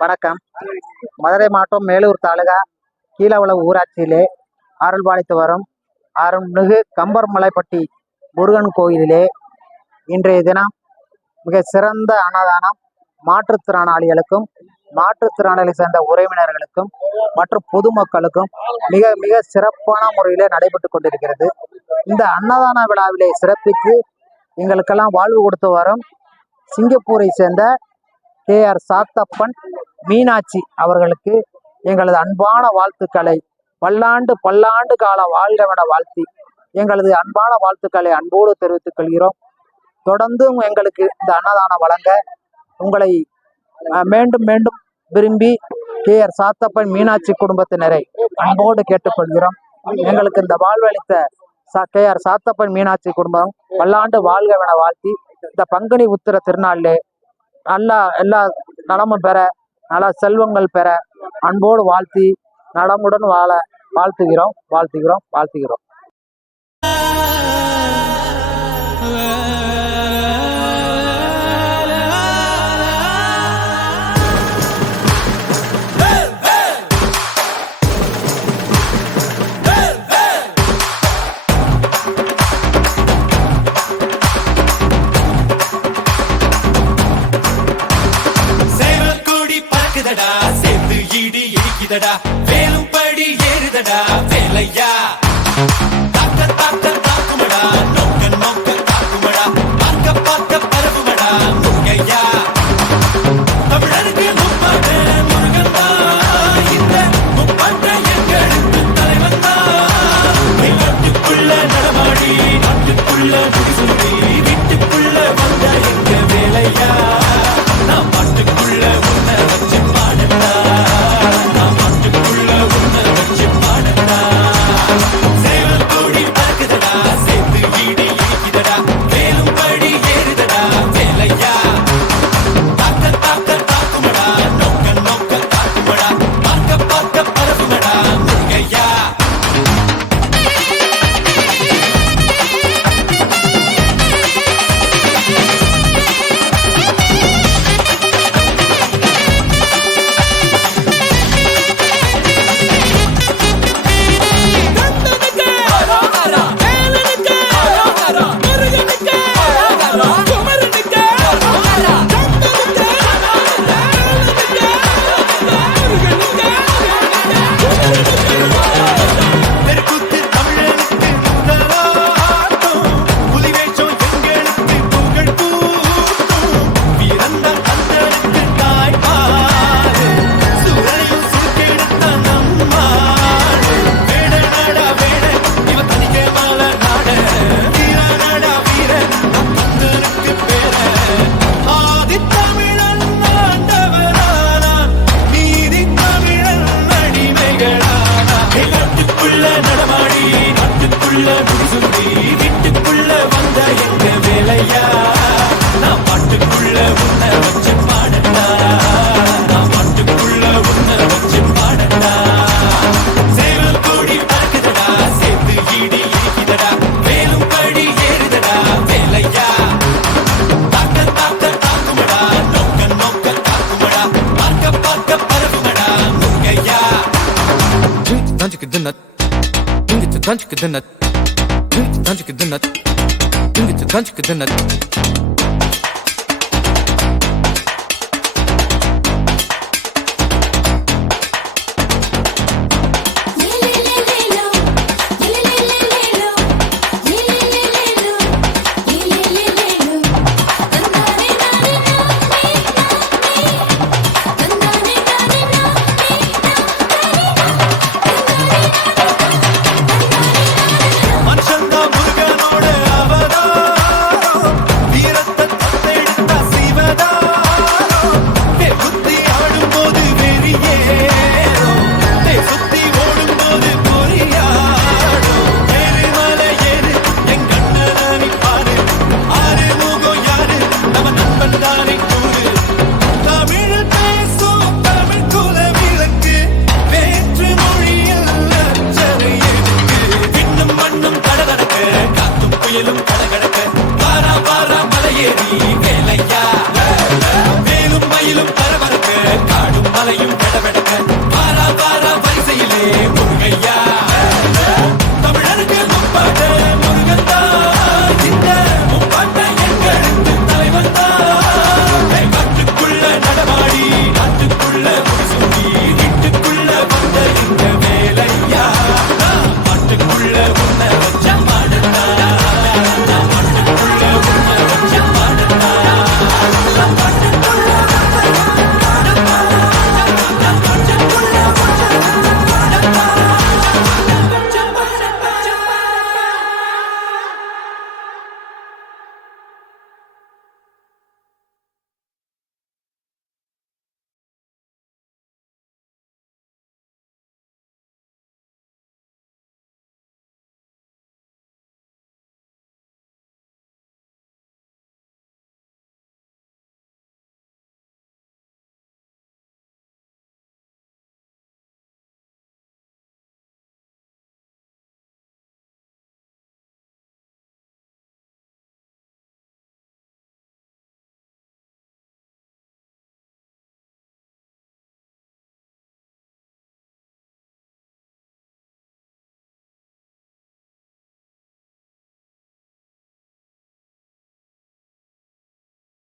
வணக்கம். மதுரை மாவட்டம் மேலூர் தாலுகா கீழவளவு ஊராட்சியிலே அருள்பாலித்து வரும் அருள்மிகு கம்பர் மலைப்பட்டி முருகன் கோயிலிலே இன்றைய தினம் மிக சிறந்த அன்னதானம் மாற்றுத்திறனாளிகளுக்கும் மாற்றுத்திறனாளிகளை சேர்ந்த உறவினர்களுக்கும் மற்றும் பொதுமக்களுக்கும் மிக மிக சிறப்பான முறையிலே நடைபெற்று கொண்டிருக்கிறது. இந்த அன்னதான விழாவிலே சிறப்பித்து எங்களுக்கெல்லாம் வாழ்வு கொடுத்து வரும் சிங்கப்பூரை சேர்ந்த KR சாத்தப்பன் மீனாட்சி அவர்களுக்கு எங்களது அன்பான வாழ்த்துக்களை பல்லாண்டு பல்லாண்டு கால வாழ்கவென வாழ்த்தி எங்களது அன்பான வாழ்த்துக்களை அன்போடு தெரிவித்துக் கொள்கிறோம். தொடர்ந்தும் எங்களுக்கு இந்த அன்னதானம் வழங்க உங்களை மீண்டும் மீண்டும் விரும்பி KR சாத்தப்பன் மீனாட்சி குடும்பத்தினரை அன்போடு கேட்டுக்கொள்கிறோம். எங்களுக்கு இந்த வாழ்வளித்த KR சாத்தப்பன் மீனாட்சி குடும்பம் பல்லாண்டு வாழ்கவென வாழ்த்தி இந்த பங்குனி உத்திர திருநாளிலே எல்லா நலமும் பெற நல்ல செல்வங்கள் பெற அன்போடு வாழ்த்தி நலமுடன் வாழ வாழ்த்துகிறோம். சேர்த்து ஈடு இடிக்குதடா வேலும் படி ஏறுதடா வேலையா தாக்க தாக்க தாக்குமடா நோக்க நோக்க தாக்குமடா பார்க்க பார்க்க பரவுமடா முருகையா தமிழருக்கு முப்பாட்ட முருகன் தான் இந்த முப்பாட்ட எங்களுக்கு தலைவன் தான் நாட்டுக்குள்ள நடமாடி நாட்டுக்குள்ள முடிசொல்லி வீட்டுக்குள்ள வந்த எங்க வேலையா நான் பாட்டுக்குள்ள உன்னை வச்சு வீட்டுக்குள்ள வந்த எங்க வேலையா நான் பாட்டுக்குள்ள உன்னை வச்சு பாடட்டா நான் பாட்டுக்குள்ள உன்னை வச்சு பாடட்டா சேவல் கூடி பறக்குதடா சேர்த்து ஈடு இடிக்குதடா வேலும் படி ஏறுதடா வேலையா தாக்க தாக்க தாக்குமடா நோக்க நோக்க தாக்குமடா பார்க்க பார்க்க பரவுமடா முருகையா Tanchik the nut.